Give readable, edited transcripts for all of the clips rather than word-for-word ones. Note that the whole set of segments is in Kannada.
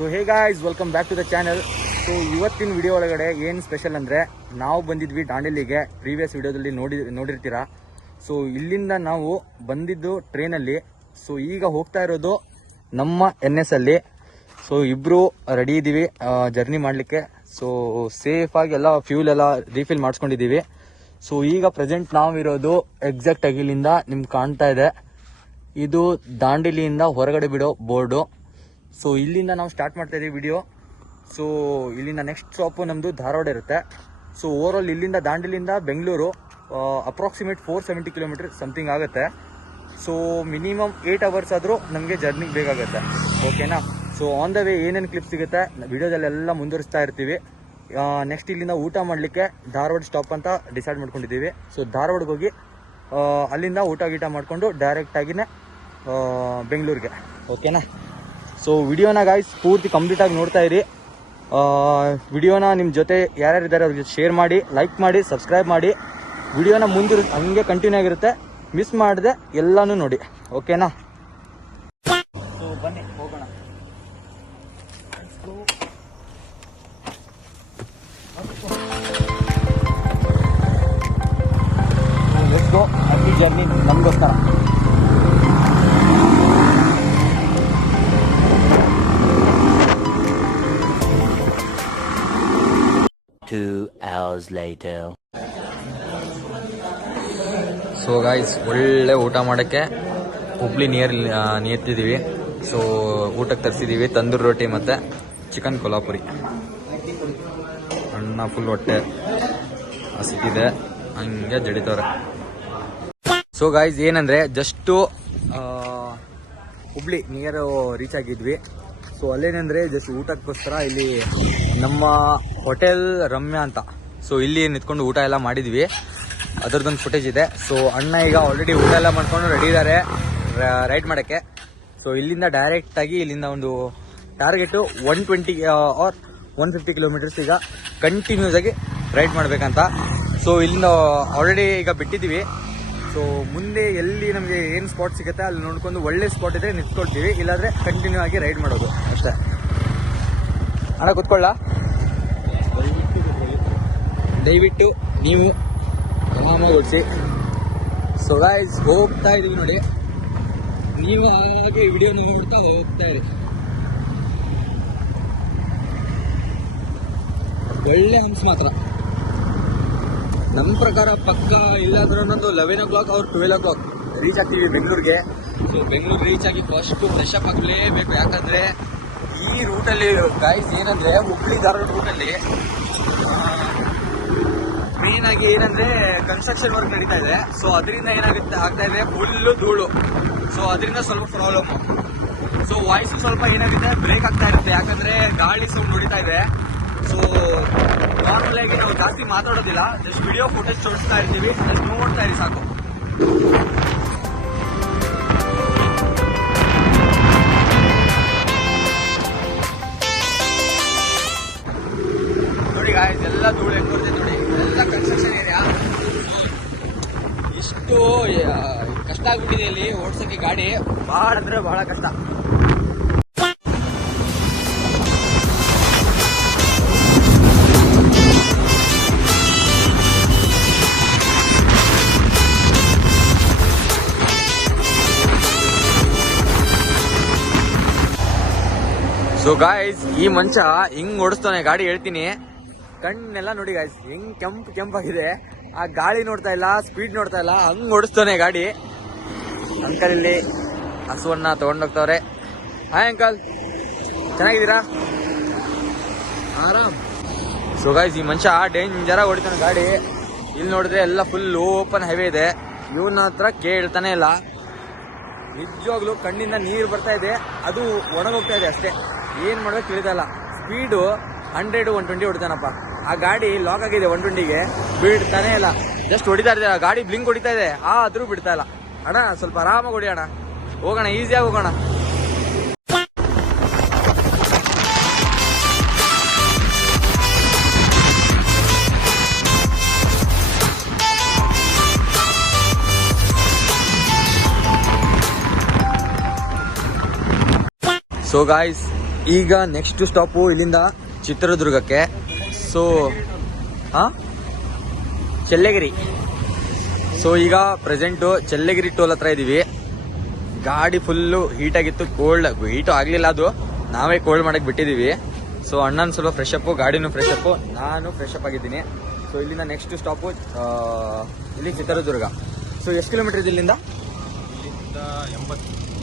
So hey guys, welcome back to the channel. So ಇವತ್ತಿನ ವಿಡಿಯೋ ಒಳಗಡೆ ಏನು ಸ್ಪೆಷಲ್ ಅಂದರೆ, ನಾವು ಬಂದಿದ್ವಿ ದಾಂಡೇಲಿಗೆ. ಪ್ರೀವಿಯಸ್ ವಿಡಿಯೋದಲ್ಲಿ ನೋಡಿರ್ತೀರಾ. ಸೊ ಇಲ್ಲಿಂದ ನಾವು ಬಂದಿದ್ದು ಟ್ರೈನಲ್ಲಿ. ಸೊ ಈಗ ಹೋಗ್ತಾ ಇರೋದು ನಮ್ಮ NS ಅಲ್ಲಿ. ಸೊ ಇಬ್ಬರು ರೆಡಿ ಇದ್ದೀವಿ ಜರ್ನಿ ಮಾಡಲಿಕ್ಕೆ. ಸೊ ಸೇಫಾಗಿ ಎಲ್ಲ ಫ್ಯೂಲ್ ಎಲ್ಲ ರೀಫಿಲ್ ಮಾಡಿಸ್ಕೊಂಡಿದ್ದೀವಿ. ಸೊ ಈಗ ಪ್ರೆಸೆಂಟ್ ನಾವಿರೋದು ಎಕ್ಸಾಕ್ಟ್ ಆಗಿ ಇಲ್ಲಿಂದ ನಿಮ್ಗೆ ಕಾಣ್ತಾ ಇದೆ, ಇದು ದಾಂಡೇಲಿಯಿಂದ ಹೊರಗಡೆ ಬಿಡೋ ಬೋರ್ಡು. ಸೊ ಇಲ್ಲಿಂದ ನಾವು ಸ್ಟಾರ್ಟ್ ಮಾಡ್ತಾ ಇದೀವಿ ವಿಡಿಯೋ. ಸೊ ಇಲ್ಲಿಂದ ನೆಕ್ಸ್ಟ್ ಸ್ಟಾಪು ನಮ್ಮದು ಧಾರವಾಡ ಇರುತ್ತೆ. ಸೊ ಓವರಾಲ್ ಇಲ್ಲಿಂದ ದಾಂಡೇಲಿಯಿಂದ ಬೆಂಗಳೂರು ಅಪ್ರಾಕ್ಸಿಮೇಟ್ 470 ಕಿಲೋಮೀಟರ್ ಸಮಥಿಂಗ್ ಆಗುತ್ತೆ. ಸೊ ಮಿನಿಮಮ್ 8 ಅವರ್ಸ್ ಆದರೂ ನಮಗೆ ಜರ್ನಿಗೆ ಬೇಕಾಗುತ್ತೆ. ಓಕೆನಾ? ಸೊ ಆನ್ ದ ವೇ ಏನೇನು ಕ್ಲಿಪ್ ಸಿಗುತ್ತೆ ವಿಡಿಯೋದಲ್ಲೆಲ್ಲ ಮುಂದುವರಿಸ್ತಾ ಇರ್ತೀವಿ. ನೆಕ್ಸ್ಟ್ ಇಲ್ಲಿಂದ ಊಟ ಮಾಡಲಿಕ್ಕೆ ಧಾರವಾಡ ಸ್ಟಾಪ್ ಅಂತ ಡಿಸೈಡ್ ಮಾಡ್ಕೊಂಡಿದ್ದೀವಿ. ಸೊ ಧಾರವಾಡಕ್ಕೆ ಹೋಗಿ ಅಲ್ಲಿಂದ ಊಟ ಗೀಟ ಮಾಡಿಕೊಂಡು ಡೈರೆಕ್ಟಾಗಿನೇ ಬೆಂಗಳೂರಿಗೆ. ಓಕೆನಾ? ಸೊ ವಿಡಿಯೋನ ಗಾಯ್ಸ್ ಪೂರ್ತಿ ಕಂಪ್ಲೀಟಾಗಿ ನೋಡ್ತಾ ಇರಿ. ವಿಡಿಯೋನ ನಿಮ್ಮ ಜೊತೆ ಯಾರ್ಯಾರಿದ್ದಾರೆ ಅವ್ರಿಗೆ ಶೇರ್ ಮಾಡಿ, ಲೈಕ್ ಮಾಡಿ, ಸಬ್ಸ್ಕ್ರೈಬ್ ಮಾಡಿ. ವಿಡಿಯೋನ ಮುಂದೆ ಹಂಗೆ ಕಂಟಿನ್ಯೂ ಆಗಿರುತ್ತೆ, ಮಿಸ್ ಮಾಡದೆ ಎಲ್ಲನೂ ನೋಡಿ. ಓಕೆನಾ? ಸೊ ಬನ್ನಿ ಹೋಗೋಣ. Let's go. ಹ್ಯಾಪಿ ಜರ್ನಿ ನಮಗೋಸ್ಕರ. ಸೊ ಗಾಯ್ಸ್, ಒಳ್ಳೆ ಊಟ ಮಾಡೋಕ್ಕೆ ಹುಬ್ಳಿ ನಿಯತ್ತಿದ್ದೀವಿ. ಸೊ ಊಟಕ್ಕೆ ತರಿಸಿದ್ದೀವಿ ತಂದೂರಿ ರೋಟಿ ಮತ್ತು ಚಿಕನ್ ಕೊಲ್ಹಾಪುರಿ. ಅಣ್ಣ ಫುಲ್ ಹೊಟ್ಟೆ ಹಸಿತಿದೆ, ಹಂಗೆ ಜಡಿತವ್ರೆ. ಸೊ ಗಾಯ್ಸ್, ಏನಂದರೆ ಜಸ್ಟು ಹುಬ್ಳಿ ನಿಯರ್ ರೀಚ್ ಆಗಿದ್ವಿ. ಸೊ ಅಲ್ಲೇನೆಂದರೆ ಜಸ್ಟ್ ಊಟಕ್ಕೋಸ್ಕರ ಇಲ್ಲಿ ನಮ್ಮ ಹೋಟೆಲ್ ರಮ್ಯಾ ಅಂತ, ಸೊ ಇಲ್ಲಿ ನಿಂತ್ಕೊಂಡು ಊಟ ಎಲ್ಲ ಮಾಡಿದ್ವಿ. ಅದರದ್ದೊಂದು ಫುಟೇಜ್ ಇದೆ. ಸೊ ಅಣ್ಣ ಈಗ ಆಲ್ರೆಡಿ ಊಟ ಎಲ್ಲ ಮಾಡ್ಕೊಂಡು ರೆಡಿ ಇದ್ದಾರೆ ರೈಡ್ ಮಾಡೋಕ್ಕೆ. ಸೊ ಇಲ್ಲಿಂದ ಡೈರೆಕ್ಟಾಗಿ ಇಲ್ಲಿಂದ ಒಂದು ಟಾರ್ಗೆಟು 120 ಆರ್ 150 ಕಿಲೋಮೀಟರ್ಸ್ ಈಗ ಕಂಟಿನ್ಯೂಸ್ ಆಗಿ ರೈಡ್ ಮಾಡಬೇಕಂತ. ಸೊ ಇಲ್ಲಿಂದ ಆಲ್ರೆಡಿ ಈಗ ಬಿಟ್ಟಿದ್ದೀವಿ. ಸೊ ಮುಂದೆ ಎಲ್ಲಿ ನಮಗೆ ಏನು ಸ್ಪಾಟ್ ಸಿಗುತ್ತೆ ಅಲ್ಲಿ ನೋಡ್ಕೊಂಡು ಒಳ್ಳೆ ಸ್ಪಾಟ್ ಇದ್ರೆ ನಿಂತ್ಕೊಳ್ತೀವಿ, ಇಲ್ಲಾಂದರೆ ಕಂಟಿನ್ಯೂ ಆಗಿ ರೈಡ್ ಮಾಡೋದು ಅಷ್ಟೇ. ಅಣ್ಣ ಕೂತ್ಕೊಳ್ಳ, ದಯವಿಟ್ಟು ನೀವು ಆರಾಮಾಗಿ ಓಡಿಸಿ. ಸೊ ಗೈಸ್, ಹೋಗ್ತಾ ಇದೀವಿ ನೋಡಿ, ನೀವು ಹಾಗೆ ವಿಡಿಯೋ ನೋಡ್ತಾ ಹೋಗ್ತಾ ಇರಿ. ಒಳ್ಳೆ ಹಂಪ್ಸ್ ಮಾತ್ರ. ನಮ್ಮ ಪ್ರಕಾರ ಪಕ್ಕ ಇಲ್ಲಾಂದ್ರೆ ಒಂದು 11 o'clock ಅವ್ರು 12 o'clock ರೀಚ್ ಆಗ್ತೀವಿ ಬೆಂಗಳೂರಿಗೆ. ಸೊ ಬೆಂಗಳೂರು ರೀಚ್ ಆಗಿ ಫಸ್ಟು ಫ್ರೆಶ್ ಅಪ್ ಆಗಲೇಬೇಕು. ಯಾಕಂದರೆ ಈ ರೂಟಲ್ಲಿ ಗಾಯ್ಸ್ ಏನಂದರೆ ಹುಬ್ಳಿ ಧಾರವಾಡ ರೂಟಲ್ಲಿ ಮೇನ್ ಆಗಿ ಏನಂದರೆ ಕನ್ಸ್ಟ್ರಕ್ಷನ್ ವರ್ಕ್ ನಡೀತಾ ಇದೆ. ಸೊ ಅದರಿಂದ ಏನಾಗುತ್ತೆ ಆಗ್ತಾ ಇದೆ, ಫುಲ್ಲು ಧೂಳು. ಸೊ ಅದರಿಂದ ಸ್ವಲ್ಪ ಪ್ರಾಬ್ಲಮ್. ಸೊ ವಾಯ್ಸು ಸ್ವಲ್ಪ ಏನಾಗುತ್ತೆ ಬ್ರೇಕ್ ಆಗ್ತಾ ಇರುತ್ತೆ, ಯಾಕಂದರೆ ಗಾಳಿ ಸೌಂಡ್ ಹೊಡಿತಾ ಇದೆ. ಸೊ ನಾರ್ಮಲ್ ಆಗಿ ನಾವು ಜಾಸ್ತಿ ಮಾತಾಡೋದಿಲ್ಲ, ಜಸ್ಟ್ ವಿಡಿಯೋ ಫುಟೇಜ್ ತೋರಿಸ್ತಾ ಇರ್ತೀವಿ, ಜಸ್ಟ್ ನೋಡ್ತಾ ಇರಿ ಸಾಕು. ನೋಡಿ ಗಾಯ್ಸ್, ಎಲ್ಲ ಧೂಳು ಹೆಂಗ್ ಬರ್ತದೆ ನೋಡಿ, ಎಲ್ಲ ಕನ್ಸ್ಟ್ರಕ್ಷನ್ ಏರಿಯಾ. ಇಷ್ಟು ಕಷ್ಟ ಆಗ್ಬಿಟ್ಟಿದೆ ಇಲ್ಲಿ ಓಡ್ಸೋಕ್ಕೆ ಗಾಡಿ, ಭಾಳ ಅಂದ್ರೆ ಬಹಳ ಕಷ್ಟ. ಸೊ ಗಾಯ್ಸ್, ಈ ಮಂಚ ಹಿಂಗ್ ಓಡಿಸ್ತಾನೆ ಗಾಡಿ, ಹೇಳ್ತೀನಿ. ಕಣ್ಣೆಲ್ಲ ನೋಡಿ ಗಾಯ್ಸ್, ಹೆಂಗ್ ಕೆಂಪಾಗಿದೆ. ಆ ಗಾಳಿ ನೋಡ್ತಾ ಇಲ್ಲ, ಸ್ಪೀಡ್ ನೋಡ್ತಾ ಇಲ್ಲ, ಹಂಗ್ ಓಡಿಸ್ತಾನೆ ಗಾಡಿ. ಅಂಕಲ್ ಇಲ್ಲಿ ಹಸುವನ್ನ ತಗೊಂಡೋಗ್ತವ್ರೆ. ಹಾಯ್ ಅಂಕಲ್, ಚೆನ್ನಾಗಿದ್ದೀರಾ? ಆರಾಮ್. ಸೊ ಗಾಯ್ಸ್, ಈ ಮನುಷ್ಯ ಡೇಂಜರಾಗಿ ಹೊಡಿತಾನೆ ಗಾಡಿ. ಇಲ್ಲಿ ನೋಡಿದ್ರೆ ಎಲ್ಲ ಫುಲ್ ಓಪನ್ ಹೈವೇ ಇದೆ, ಇವನ ಹತ್ರ ಕೇಳ್ತಾನೆ ಇಲ್ಲ. ನಿಜವಾಗ್ಲೂ ಕಣ್ಣಿಂದ ನೀರು ಬರ್ತಾ ಇದೆ, ಅದು ಒಣಗೋಗ್ತಾ ಇದೆ ಅಷ್ಟೇ. ಏನ್ ಮಾಡೋದು ತಿಳಿದಲ್ಲ. ಸ್ಪೀಡು 100 120 ಹೊಡಿತಾನಪ್ಪ. ಆ ಗಾಡಿ ಲಾಕ್ ಆಗಿದೆ 120ಗೆ, ಬಿಡ್ತಾನೆ ಇಲ್ಲ. ಜಸ್ಟ್ ಹೊಡಿತಾ ಇದೆ ಗಾಡಿ, ಬ್ಲಿಂಕ್ ಹೊಡಿತಾ ಇದೆ, ಆದ್ರೂ ಬಿಡ್ತಾ ಇಲ್ಲ. ಅಣ್ಣ ಸ್ವಲ್ಪ ಆರಾಮಾಗಿ ಹೊಡಿ ಅಣ್ಣ, ಹೋಗೋಣ, ಈಸಿಯಾಗಿ ಹೋಗೋಣ. ಸೊ ಗಾಯ್ಸ್, ಈಗ ನೆಕ್ಸ್ಟ್ ಸ್ಟಾಪು ಇಲ್ಲಿಂದ ಚಿತ್ರದುರ್ಗಕ್ಕೆ. ಸೊ ಚೆಲ್ಲಗಿರಿ. ಸೊ ಈಗ ಪ್ರೆಸೆಂಟು ಚೆಲ್ಲಗಿರಿ ಟೋಲ್ ಹತ್ರ ಇದೀವಿ. ಗಾಡಿ ಫುಲ್ಲು ಹೀಟಾಗಿತ್ತು, ಹೀಟು ಆಗಲಿಲ್ಲ, ಅದು ನಾವೇ ಕೋಲ್ಡ್ ಮಾಡಕ್ಕೆ ಬಿಟ್ಟಿದ್ದೀವಿ. ಸೊ ಅಣ್ಣನ ಸ್ವಲ್ಪ ಫ್ರೆಶ್ ಅಪ್ಪು, ಗಾಡಿನೂ ಫ್ರೆಶ್ ಅಪ್ಪು, ನಾನು ಫ್ರೆಶ್ ಅಪ್ ಆಗಿದ್ದೀನಿ. ಸೊ ಇಲ್ಲಿಂದ ನೆಕ್ಸ್ಟ್ ಸ್ಟಾಪು ಇಲ್ಲಿ ಚಿತ್ರದುರ್ಗ. ಸೊ ಎಷ್ಟು ಕಿಲೋಮೀಟರ್ ಇದೆ ಇಲ್ಲಿಂದ?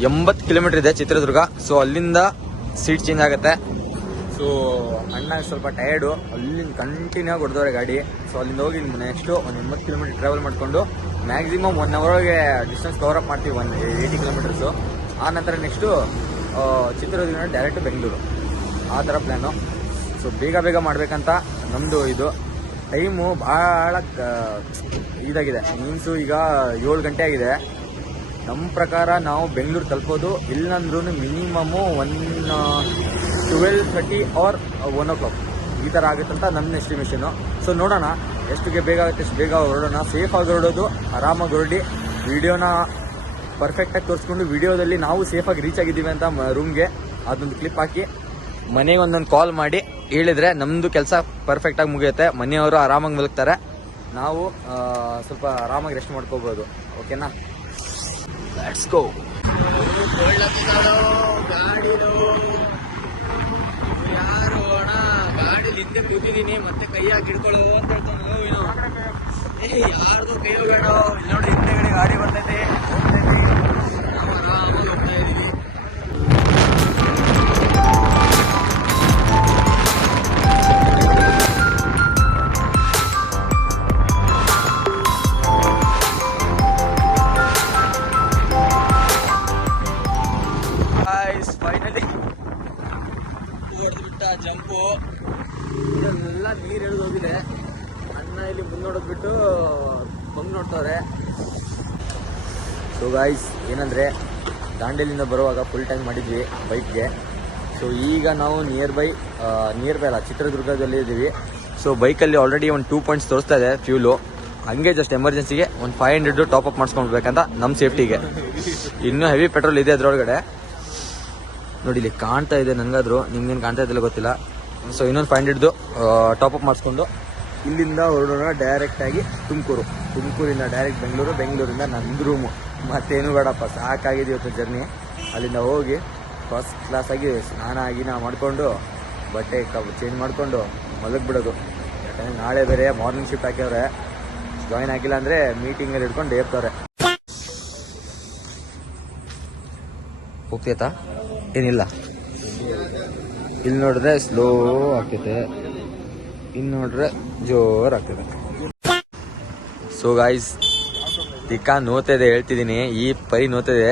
80 ಕಿಲೋಮೀಟರ್ ಇದೆ ಚಿತ್ರದುರ್ಗ. ಸೊ ಅಲ್ಲಿಂದ ಸೀಟ್ ಚೇಂಜ್ ಆಗುತ್ತೆ. ಸೊ ಅಣ್ಣ ಸ್ವಲ್ಪ ಟಯರ್ಡು, ಅಲ್ಲಿಂದ ಕಂಟಿನ್ಯೂ ಆಗಿ ಹೊಡೆದವ್ರೆ ಗಾಡಿ. ಸೊ ಅಲ್ಲಿಂದ ಹೋಗಿ ನೆಕ್ಸ್ಟು ಒಂದು 80 ಕಿಲೋಮೀಟರ್ ಟ್ರಾವೆಲ್ ಮಾಡಿಕೊಂಡು ಮ್ಯಾಕ್ಸಿಮಮ್ 1 ಅವರ್ಗೆ ಡಿಸ್ಟೆನ್ಸ್ ಕವರ್ ಅಪ್ ಮಾಡ್ತೀವಿ, 80 ಕಿಲೋಮೀಟರ್ಸು. ಆ ನಂತರ ನೆಕ್ಸ್ಟು ಚಿತ್ರದುರ್ಗ ಡೈರೆಕ್ಟ್ ಬೆಂಗಳೂರು, ಆ ಥರ ಪ್ಲ್ಯಾನು. ಸೊ ಬೇಗ ಮಾಡಬೇಕಂತ ನಮ್ಮದು ಇದು ಟೈಮು ಭಾಳ ಇದಾಗಿದೆ. ಮೀನ್ಸು ಈಗ 7 ಗಂಟೆ ಆಗಿದೆ. ನಮ್ಮ ಪ್ರಕಾರ ನಾವು ಬೆಂಗಳೂರು ತಲುಪೋದು ಇಲ್ಲಂದ್ರೂ ಮಿನಿಮಮ್ಮು 12:30 ಆರ್ 1 o'clock ಈ ಥರ ಆಗುತ್ತಂತ ನನ್ನ ಎಸ್ಟಿಮೇಷನು. ಸೊ ನೋಡೋಣ ಎಷ್ಟಿಗೆ ಬೇಗ ಆಗುತ್ತೆ ಅಷ್ಟು ಬೇಗ ಹೊರಡೋಣ. ಸೇಫಾಗಿ ಹೊರಡೋದು, ಆರಾಮಾಗಿ ಹೊರಡಿ ವಿಡಿಯೋನ ಪರ್ಫೆಕ್ಟಾಗಿ ತೋರಿಸ್ಕೊಂಡು ವಿಡಿಯೋದಲ್ಲಿ ನಾವು ಸೇಫಾಗಿ ರೀಚ್ ಆಗಿದ್ದೀವಿ ಅಂತ ರೂಮ್ಗೆ ಅದೊಂದು ಕ್ಲಿಪ್ ಹಾಕಿ ಮನೆಗೆ ಒಂದೊಂದು ಕಾಲ್ ಮಾಡಿ ಹೇಳಿದ್ರೆ ನಮ್ಮದು ಕೆಲಸ ಪರ್ಫೆಕ್ಟಾಗಿ ಮುಗಿಯುತ್ತೆ. ಮನೆಯವರು ಆರಾಮಾಗಿ ಮಲಗ್ತಾರೆ, ನಾವು ಸ್ವಲ್ಪ ಆರಾಮಾಗಿ ರೆಸ್ಟ್ ಮಾಡ್ಕೋಬೋದು. ಓಕೆನಾ, ಲೆಟ್ಸ್ ಗೋ. ಯಾರು ಅಣ್ಣ ಗಾಡಿಲಿ ಹಿಂದೆ ಕೂತಿದ್ದೀನಿ, ಮತ್ತೆ ಕೈ ಹಾಕಿ ಹಿಡ್ಕೊಳ್ಳೋ ಅಂತ ಹೇಳ್ತಾನೆ. ಯಾರ್ದು ಕೈ ಬೇಡ, ನೋಡಿ ಹಿಂದೆಗಡೆ ಗಾಡಿ ಬರ್ತೈತೆ, ನಾವು ಆರಾಮಾಗಿ ಹೋಗ್ತಾ ಇದ್ದೀವಿ. ಫೈನಲಿ ಹೊಡೆದ್ಬಿಟ್ಟ ಜಂಪು. ಇದೆಲ್ಲ ನೀರು ಎಳೆದು ಹೋಗಿದೆ. ಅಣ್ಣ ಇಲ್ಲಿ ಮುಂದೋಡೋದ್ಬಿಟ್ಟು ಬಂದು ನೋಡ್ತವ್ರೆ. ಸೊ ಗಾಯ್ಸ್, ಏನಂದರೆ ದಾಂಡೇಲಿಂದ ಬರುವಾಗ ಫುಲ್ ಟ್ಯಾಂಕ್ ಮಾಡಿದ್ವಿ ಬೈಕ್ಗೆ. ಸೊ ಈಗ ನಾವು ನಿಯರ್ ಬೈ ಅಲ್ಲ, ಚಿತ್ರದುರ್ಗದಲ್ಲಿ ಇದ್ದೀವಿ. ಸೊ ಬೈಕಲ್ಲಿ ಆಲ್ರೆಡಿ ಒಂದು 2 ಪಾಯಿಂಟ್ಸ್ ತೋರಿಸ್ತಾ ಇದೆ ಫ್ಯೂಲು. ಹಂಗೆ ಜಸ್ಟ್ ಎಮರ್ಜೆನ್ಸಿಗೆ ಒಂದು 500 ಟಾಪ್ ಅಪ್ ಮಾಡಿಸ್ಕೊಳ್ಬೇಕಂತ ನಮ್ಮ ಸೇಫ್ಟಿಗೆ. ಇನ್ನೂ ಹೆವಿ ಪೆಟ್ರೋಲ್ ಇದೆ ಅದರೊಳಗಡೆ. ನೋಡಿ ಇಲ್ಲಿ ಕಾಣ್ತಾ ಇದೆ ನನಗಾದ್ರು, ನಿಮ್ಗೇನು ಕಾಣ್ತಾ ಇದ್ದಿಲ್ಲ ಗೊತ್ತಿಲ್ಲ. ಸೊ ಇನ್ನೊಂದು 500 ಟಾಪ್ ಅಪ್ ಮಾಡಿಸ್ಕೊಂಡು ಇಲ್ಲಿಂದ ಹೊರಡೋಣ ಡೈರೆಕ್ಟಾಗಿ ತುಮಕೂರಿಂದ ಡೈರೆಕ್ಟ್ ಬೆಂಗಳೂರಿಂದ ನಂದು ರೂಮು. ಮತ್ತೇನು ಬೇಡಪ್ಪ, ಸಾಕಾಗಿದೆ ಇವತ್ತು ಜರ್ನಿ. ಅಲ್ಲಿಂದ ಹೋಗಿ ಫಸ್ಟ್ ಕ್ಲಾಸಾಗಿ ಸ್ನಾನ ಮಾಡಿಕೊಂಡು ಬಟ್ಟೆ ಚೇಂಜ್ ಮಾಡಿಕೊಂಡು ಮಲಗಿಬಿಡೋದು. ಯಾಕಂದರೆ ನಾಳೆ ಬೇರೆ ಮಾರ್ನಿಂಗ್ ಶಿಫ್ಟ್ ಹಾಕ್ಯವ್ರೆ. ಜಾಯಿನ್ ಆಗಿಲ್ಲ ಅಂದರೆ ಮೀಟಿಂಗಲ್ಲಿ ಹಿಡ್ಕೊಂಡು ಇರ್ತಾರೆ. ಹೋಗ್ತೈತಾ? ಏನಿಲ್ಲ, ಇಲ್ಲಿ ನೋಡಿದ್ರೆ ಸ್ಲೋ ಆಗ್ತೈತೆ, ಇಲ್ಲಿ ನೋಡಿದ್ರೆ ಜೋರ್ ಆಗ್ತದೆ. ಸೊ ಗಾಯ್ಸ್, ದಿಕ್ಕ ನೋತಿದೆ, ಹೇಳ್ತಿದ್ದೀನಿ, ಈ ಪರಿ ನೋತಿದೆ.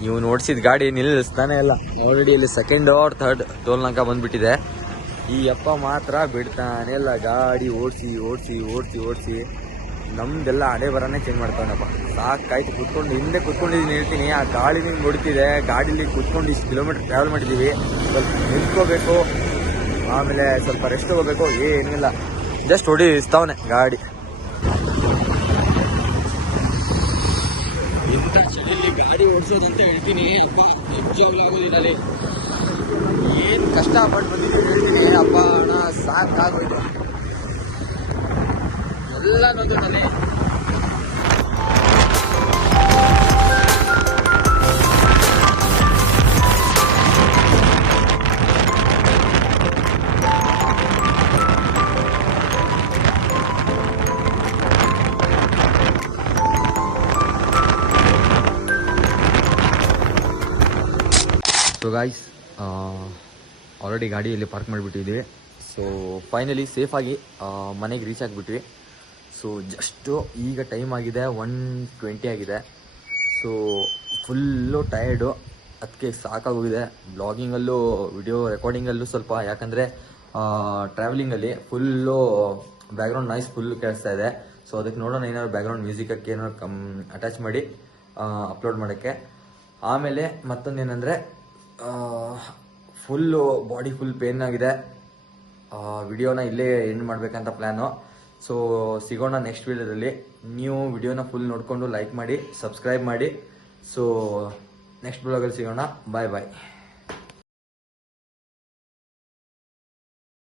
ನೀವು ನೋಡ್ಸಿದ ಗಾಡಿ ನಿಲ್ಲಿಸ್ತಾನೆ ಇಲ್ಲ. ಆಲ್ರೆಡಿ ಇಲ್ಲಿ 2nd or 3rd ಟೋಲ್ ನಾಕ ಬಂದ್ಬಿಟ್ಟಿದೆ. ಈ ಅಪ್ಪ ಮಾತ್ರ ಬಿಡ್ತಾನೆ ಇಲ್ಲ. ಗಾಡಿ ಓಡಿಸಿ ನಮ್ದೆಲ್ಲ ಹಣೆ ಬರನೇ ಚೇಂಜ್ ಮಾಡ್ತಾವನಪ್ಪ. ಸಾಕಾಯ್ತು. ಹಿಂದೆ ಕೂತ್ಕೊಂಡಿದ್ದೀನಿ ಹೇಳ್ತೀನಿ. ಆ ಗಾಳಿ ನಿಮ್ಗೆ ಹೊಡಿತಿದೆ. ಗಾಡೀಲಿ ಕೂತ್ಕೊಂಡು ಇಷ್ಟು ಕಿಲೋಮೀಟರ್ ಟ್ರಾವೆಲ್ ಮಾಡಿದ್ದೀವಿ. ಸ್ವಲ್ಪ ನಿಂತ್ಕೋಬೇಕು, ಆಮೇಲೆ ಸ್ವಲ್ಪ ರೆಸ್ಟ್ ಹೋಗ್ಬೇಕು. ಏನಿಲ್ಲ, ಜಸ್ಟ್ ಹೊಡಿಸ್ತಾವನೆ ಗಾಡಿ. ಇಂಥ ಚಳಿಯಲ್ಲಿ ಗಾಡಿ ಓಡಿಸೋದು ಅಂತ ಹೇಳ್ತೀನಿ ಅಪ್ಪ, ನಿಜವಾಗ್ಲೂ ಆಗೋದಿಲ್ಲ. ಅಲ್ಲಿ ಏನು ಕಷ್ಟಪಟ್ಟು ಬಂದಿದ್ದೀವಿ ಹೇಳ್ತೀನಿ ಅಪ್ಪ. ಅಣ್ಣ ಸಾಕಾಗೋಯ್ತು ಎಲ್ಲ ನಂದು ನಾನೇ. ಸೊ ಗಾಯ್ಸ್, ಆಲ್ರೆಡಿ ಗಾಡಿಯಲ್ಲಿ ಪಾರ್ಕ್ ಮಾಡಿಬಿಟ್ಟಿದ್ವಿ. ಸೊ ಫೈನಲಿ ಸೇಫಾಗಿ ಮನೆಗೆ ರೀಚ್ ಆಗಿಬಿಟ್ವಿ. ಸೊ ಜಸ್ಟು ಈಗ ಟೈಮ್ ಆಗಿದೆ 1:20 ಆಗಿದೆ. ಸೊ ಫುಲ್ಲು ಟಯರ್ಡು, ಅದಕ್ಕೆ ಸಾಕಾಗೋಗಿದೆ. ಬ್ಲಾಗಿಂಗಲ್ಲೂ ವಿಡಿಯೋ ರೆಕಾರ್ಡಿಂಗಲ್ಲೂ ಸ್ವಲ್ಪ, ಯಾಕಂದರೆ ಟ್ರಾವೆಲಿಂಗಲ್ಲಿ ಫುಲ್ಲು ಬ್ಯಾಕ್ಗ್ರೌಂಡ್ ನಾಯ್ಸ್ ಫುಲ್ಲು ಕೇಳಿಸ್ತಾ ಇದೆ. ಸೊ ಅದಕ್ಕೆ ನೋಡೋಣ ಏನಾದ್ರು ಬ್ಯಾಕ್ಗ್ರೌಂಡ್ ಮ್ಯೂಸಿಕಕ್ಕೆ ಏನಾದ್ರು ಅಟ್ಯಾಚ್ ಮಾಡಿ ಅಪ್ಲೋಡ್ ಮಾಡೋಕ್ಕೆ. ಆಮೇಲೆ ಮತ್ತೊಂದೇನೆಂದರೆ ಫುಲ್ಲು ಬಾಡಿ ಫುಲ್ ಪೇನ್ ಆಗಿದೆ. ವಿಡಿಯೋನ ಇಲ್ಲೇ ಎಂಡ್ ಮಾಡಬೇಕಂತ ಪ್ಲ್ಯಾನು. ಸೊ ಸಿಗೋಣ ನೆಕ್ಸ್ಟ್ ವಿಡಿಯೋದಲ್ಲಿ. ನೀವು ವಿಡಿಯೋನ ಫುಲ್ ನೋಡಿಕೊಂಡು ಲೈಕ್ ಮಾಡಿ, ಸಬ್ಸ್ಕ್ರೈಬ್ ಮಾಡಿ. ಸೊ ನೆಕ್ಸ್ಟ್ ಬ್ಲಾಗಲ್ಲಿ ಸಿಗೋಣ. ಬಾಯ್ ಬಾಯ್.